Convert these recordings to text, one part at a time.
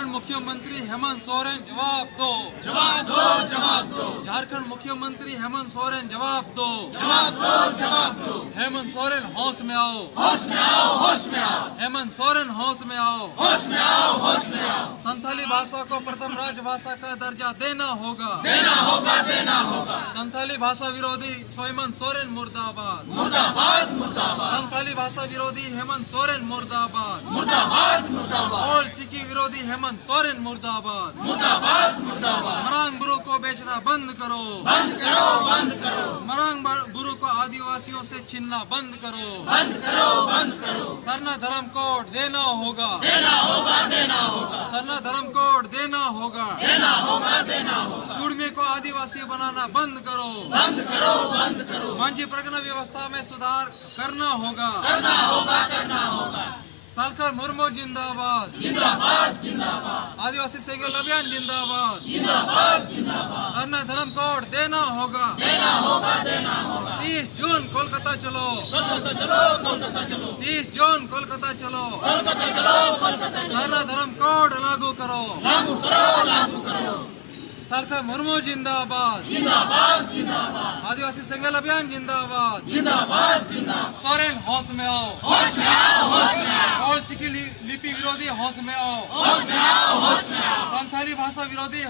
झारखंड मुख्यमंत्री हेमंत सोरेन जवाब दो, जवाब दो, जवाब दो। झारखंड मुख्यमंत्री हेमंत सोरेन जवाब दो, जवाब दो, जवाब दो। हेमंत सोरेन होश में आओ, होश में आओ, होश में आओ। हेमंत सोरेन होश में आओ, होश में आओ, होश में आओ। संथाली भाषा को प्रथम राजभाषा का दर्जा देना होगा, देना होगा, देना होगा। संथाली भाषा विरोधी हेमंत सोरेन मुर्दाबाद, मुर्दाबाद, मुर्दाबाद। संथाली भाषा विरोधी हेमंत सोरेन मुर्दाबाद, मुर्दाबाद, मुर्दाबाद। ओल्ड चिकी विरोधी हेमंत सोरेन मुर्दाबाद, मुर्दाबाद, मुर्दाबाद। मरांग बुरु को बेचना बंद करो, बंद करो, बंद करो। मरांग बुरु को आदिवासियों से छीनना बंद करो, बंद करो, बंद करो। सरना धर्म कोड देना होगा, देना होगा, देना होगा। सरना धर्म कोड देना होगा, देना होगा, देना होगा। कुड़मी को आदिवासी बनाना बंद करो, बंद करो, बंद करो। मंजी प्रगना व्यवस्था में सुधार करना होगा, करना होगा, करना होगा। सालकर मुर्मू जिंदाबाद, जिंदाबाद, जिंदाबाद। आदिवासी सेगल अभियान जिंदाबाद, जिंदाबाद, जिंदाबाद। सरना धर्म कोड देना होगा, देना होगा, देना होगा। 30 जून कोलकाता चलो, कोलकाता चलो, कोलकाता चलो। 30 जून कोलकाता चलो, कोलकाता चलो, कोलकाता चलो। सरना धर्म कोड लागू करो, लागू करो, लागू करो। सालकर मुर्मू जिंदाबाद, जिंदाबाद, जिंदाबाद। आदिवासी सेगल अभियान जिंदाबाद, जिंदाबाद, जिंदाबाद। सोरेन होश में आओ, होश में आओ, होश में आओ। ओल्ड चिकी लिपि विरोधी होश में आओ, होश में आओ, होश में आओ। संथाली भाषा विरोधी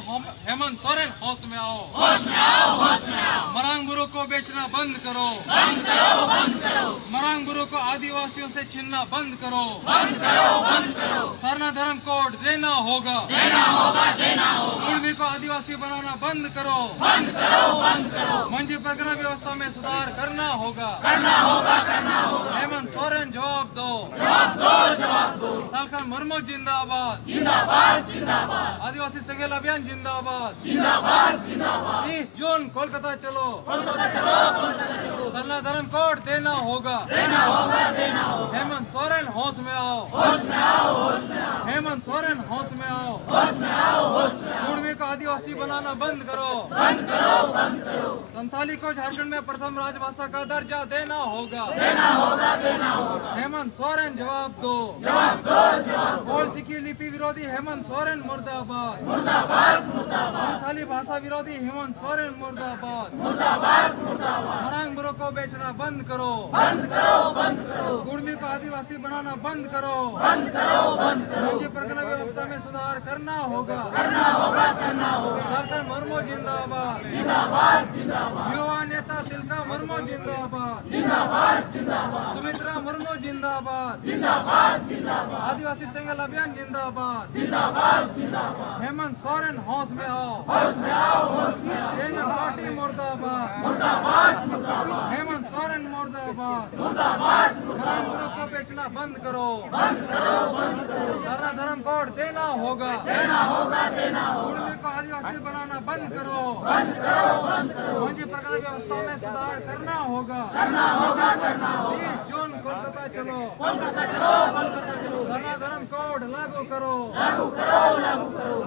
हेमंत सोरेन होश में आओ, होश में आओ, होश में आओ। मरांग बुरु को बेचना बंद करो, बंद करो, बंद करो। मरांग बुरु को आदिवासियों से छीनना बंद करो, बंद करो, बंद करो। सरना धर्म कोड देना होगा, देना होगा, देना होगा। कुड़मी को आदिवासी बनाना बंद करो, बंद करो, बंद करो। मंजी प्रगना व्यवस्था में सुधार करना होगा, करना होगा, करना होगा। हेमंत सोरेन जवाब दो, जवाब दो, जवाब दो। सालकर मुर्मू जिंदाबाद, जिंदाबाद, जिंदाबाद। आदिवासी सेगल अभियान जिंदाबाद, जिंदाबाद, जिंदाबाद। 30 जून कोलकाता चलो, कोलकाता चलो, कोलकाता चलो। सरना धर्म कोड देना होगा, देना होगा, देना होगा। हेमंत सोरेन होश में आओ, होश में आओ, होश में आओ। हेमंत सोरेन होश में आओ, होश में आओ, होश में आओ। कुड़मी को आदिवासी बनाना बंद करो, बंद करो, बंद करो। संथाली को झारखंड में प्रथम राजभाषा का दर्जा देना होगा, देना होगा, देना होगा। हेमंत सोरेन जवाब दो, जवाब दो, जवाब दो। ओल्ड चिकी लिपि विरोधी हेमंत सोरेन मुर्दाबाद, मुर्दाबाद, मुर्दाबाद। संथाली भाषा विरोधी हेमंत सोरेन मुर्दाबाद, मुर्दाबाद, मुर्दाबाद। मरांग बुरो को बेचना बंद करो, बंद करो, बंद करो। कुड़मी को आदिवासी बनाना बंद करो, बंद करो, बंद करो। मंजी प्रगना व्यवस्था में सुधार करना होगा, करना होगा, करना होगा। झारखंड मुर्मू जिंदाबाद, जिंदाबाद, जिंदाबाद। युवा नेता तिलका मुर्मू जिंदाबाद, जिंदाबाद, जिंदाबाद। सुमित्रा मुर्मू जिंदाबाद, जिंदाबाद, जिंदाबाद। आदिवासी सेगल अभियान जिंदाबाद, जिंदाबाद, जिंदाबाद। हेमंत सोरेन होश में आओ, होश में आओ, होश में आओ। जेएमएम पार्टी मुर्दाबाद, मुर्दाबाद, मुर्दाबाद। हेमंत सोरेन मुर्दाबाद, मुर्दाबाद, मरांग बुरो को बेचना बंद करो, बंद करो, बंद करो। सरना धर्म कोड देना होगा, देना होगा, देना होगा। कुड़मी को आदिवासी बनाना बंद करो, बंद करो, बंद करो। मंजी प्रगना व्यवस्था में सुधार करना होगा, करना होगा, करना होगा। 30 जून कोलकाता चलो, कोलकाता चलो, कोलकाता चलो। सरना धर्म कोड लागू करो, लागू करो, लागू करो।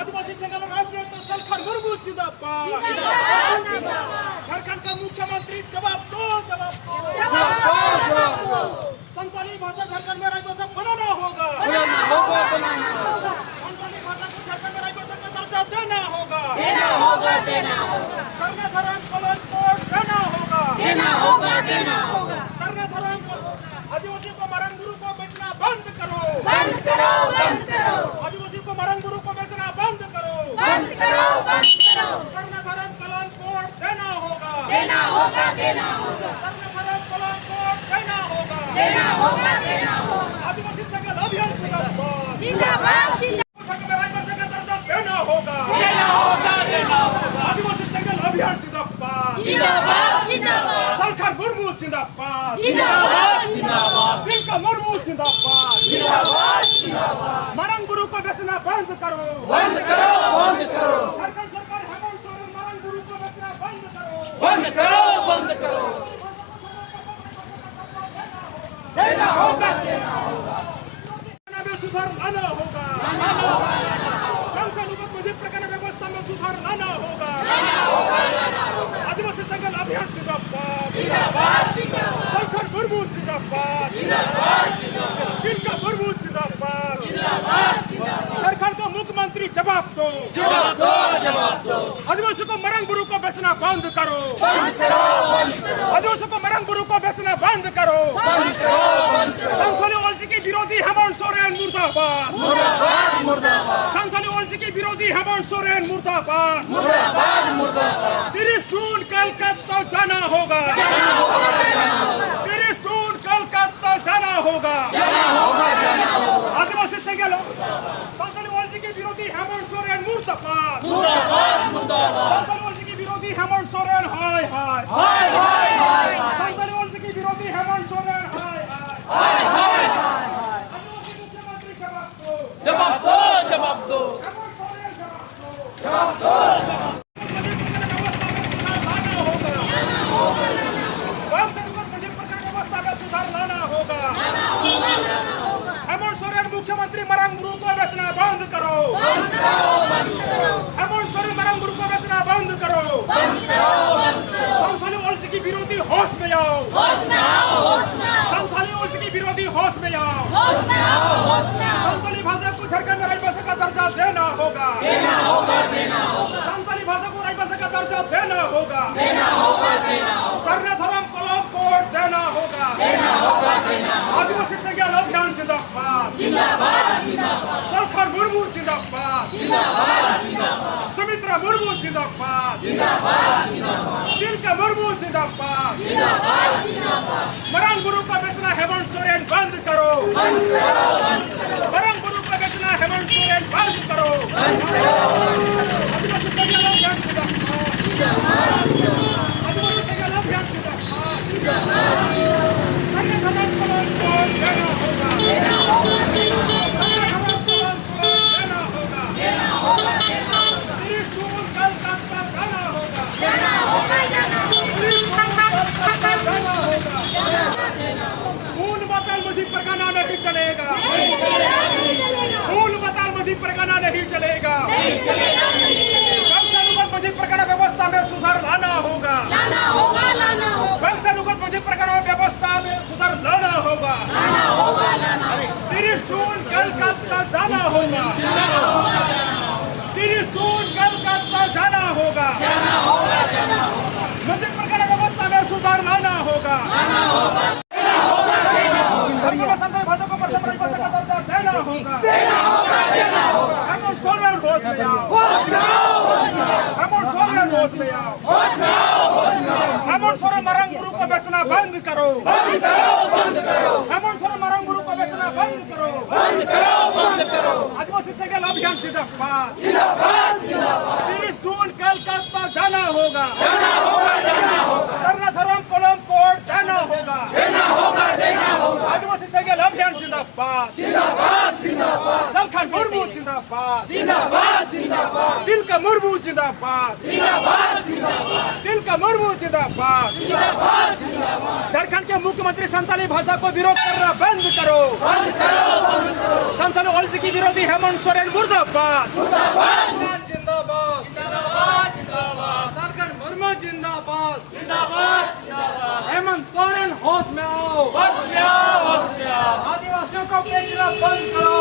आदिवासी संघाला राष्ट्रीय नेता सालकर मुर्मू जिंदाबाद। झारखंड का मुख्यमंत्री जवाब दो, जवाब दो। संताली भाषा झारखंड में राजभाषा बनाना होगा, संताली भाषा को झारखंड में राजभाषा का दर्जा देना होगा, देना होगा, देना होगा। सरना धर्म कॉलेज कोड देना होगा, देना होगा, देना होगा। सरना धर्म आदिवासी को मरांग गुरु को बेचना बंद करो, बंद करो, बंद करो। आदिवासी को मरांग गुरु को बेचना बंद करो, बंद करो, बंद करो। सरना धर्म कॉलेज कोड देना होगा, देना होगा, देना होगा। सरना धर्म कॉलेज कोड देना होगा, देना होगा, देना होगा। आदिवासी संघ अभियान जिंदाबाद। जिंदाबाद, जिंदाबाद। झारखंड में राजभाषा का दर्जा देना होगा, देना होगा, देना होगा। आदिवासी संघ अभियान जिंदाबाद। जिंदाबाद, जिंदाबाद। सालकर मुर्मू जिंदाबाद, जिंदाबाद, जिंदाबाद। तिलका मुर्मू जिंदाबाद। जिंदाबाद, जिंदाबाद। मरांग गुरु को बेचना बंद करो, बंद करो, बंद करो। झारखंड सरकार हेमंत सोरेन मरांग गुरु को बेचना बंद करो, बंद करो, बंद करो। देना होगा, देना होगा। में सुधार लाना होगा, संसद मुझे प्रकरण व्यवस्था में सुधार लाना होगा, आदिवासी संघ अभियान जिंदाबाद। जिंदाबाद, जिंदाबाद। सालकर मुर्मू जिंदाबाद, जिंदाबाद, जिंदाबाद। तिलका मुर्मू जिंदाबाद। जिंदाबाद, जिंदाबाद। जवाब दो, जवाब दो, जवाब दो। आदिवासियों को मरंग बुरु को बेचना बंद करो, बंद करो, बंद करो, आदिवासियों को मरंग बुरु को बेचना बंद करो, बंद करो, बंद करो। संथाली ओल्सी की विरोधी हेमंत सोरेन मुर्दाबाद, मुर्दाबाद, मुर्दाबाद, संथाली ओल्सी की विरोधी हेमंत सोरेन मुर्दाबाद, मुर्दाबाद, मुर्दाबाद। 30 जून कलकत्ता जाना होगा, जाना होगा, जाना होगा, 30 जून कलकत्ता जाना होगा, जाना होगा, जाना होगा। आदिवासी से गेलो संथाली ओल्सी की विरोधी हेमंत सोरेन मुर्दाबाद, मुर्दाबाद, मुर्दाबाद। संथाली ओल्सी की विरोधी हेमंत सोरेन हाय हाय, हाय, हाय, हाय, संथाली ओल्सी की विरोधी हेमंत सोरेन हाय हाय, हाय, हाय, हाय। आदिवासी मुख्यमंत्री जवाब दो, जवाब दो, जवाब दो, हेमंत सोरेन जवाब दो। जवाब दो। सुधार लाना होगा, हेमंत सोरेन मुख्यमंत्री मरंग बुरु को बेचना बंद करो, हेमंत सोरेन मरंग बुरु को बेचना बंद करो, संथाली ओल्सी की विरोधी होश में आओ, संथाली ओल्सी की विरोधी होश में आओ, संथाली भाषा को झारखंड में राजभाषा का दर्जा देना होगा, संथाली भाषा को राजभाषा का दर्जा देना होगा, सर्व धर्म कलम कोड देना होगा, आदिवासी संज्ञान अभियान जिंदाबाद, सरकार मुर्मू जिंदाबाद, सुमित्रा मुर्मू जिंदाबाद, तिलका मुर्मू जिंदाबाद, मरंग बुरु का बेचना हेमंत सोरेन बंद करो, मरंग बुरु का बेचना हेमंत सोरेन बंद करो, आदिवासी संज्ञान अभियान जिंदाबाद, आदिवासी संज्ञान अभियान जिंदाबाद, सर्व धर्म कलम कोड देना होगा, सर्व धर्म कलम कोड देना होगा, 30 जून कलकत्ता जाना होगा, 30 जून कलकत्ता जाना होगा, खून बताल मजीद परगाना नहीं चलेगा, खून बताल मजीद परगाना नहीं चलेगा, वंशानुगत मजीद परगाना व्यवस्था में सुधार लाना होगा, वंशानुगत मजीद परगाना व्यवस्था में सुधार लाना होगा, 30 जून कलकत्ता जाना होगा, 30 जून कलकत्ता जाना होगा, मजीद परगाना व्यवस्था में सुधार लाना होगा, संथाली भाषा को प्रथम राजभाषा का दर्जा देना होगा, हेमंत सोरेन होश में आओ, हेमंत सोरेन होश में आओ, हेमंत सोरेन मरंग बुरु को बेचना बंद करो, हेमंत सोरेन मरंग बुरु को बेचना बंद करो, आदिवासी संज्ञान अभियान जिंदाबाद, 30 जून कलकत्ता जाना होगा, सर्व धर्म कलम कोड देना होगा, आदिवासी संज्ञान अभियान जिंदाबाद, सरकार मुर्मू जिंदाबाद, तिलका मुर्मू जिंदाबाद, तिलका मुर्मू जिंदाबाद, झारखंड के मुख्यमंत्री संथाली भाषा को विरोध करना बंद करो, संथाली ओल्सी की विरोधी हेमंत सोरेन मुर्दाबाद, जिंदाबाद, सरकार मुर्मू जिंदाबाद, हेमंत सोरेन होश में आओ, आदिवासियों को बेचना बंद करो,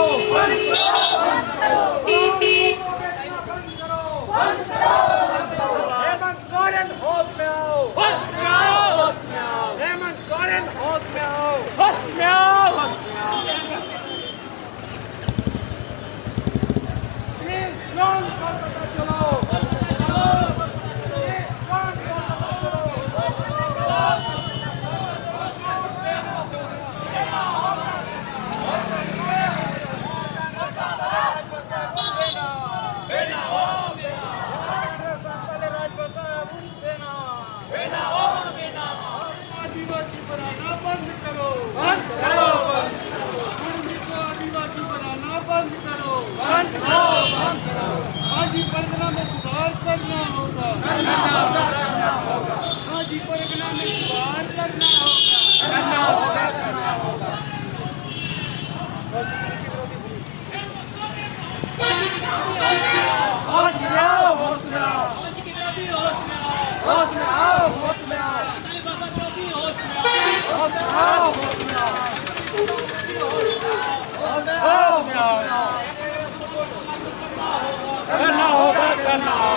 हेमंत सोरेन होश में आओ, हेमंत सोरेन होश में आओ, प्लीज जॉन कोलकाता चलाओ, आदिवासी बनाना बंद करो, आदिवासी बनाना बंद करो, करना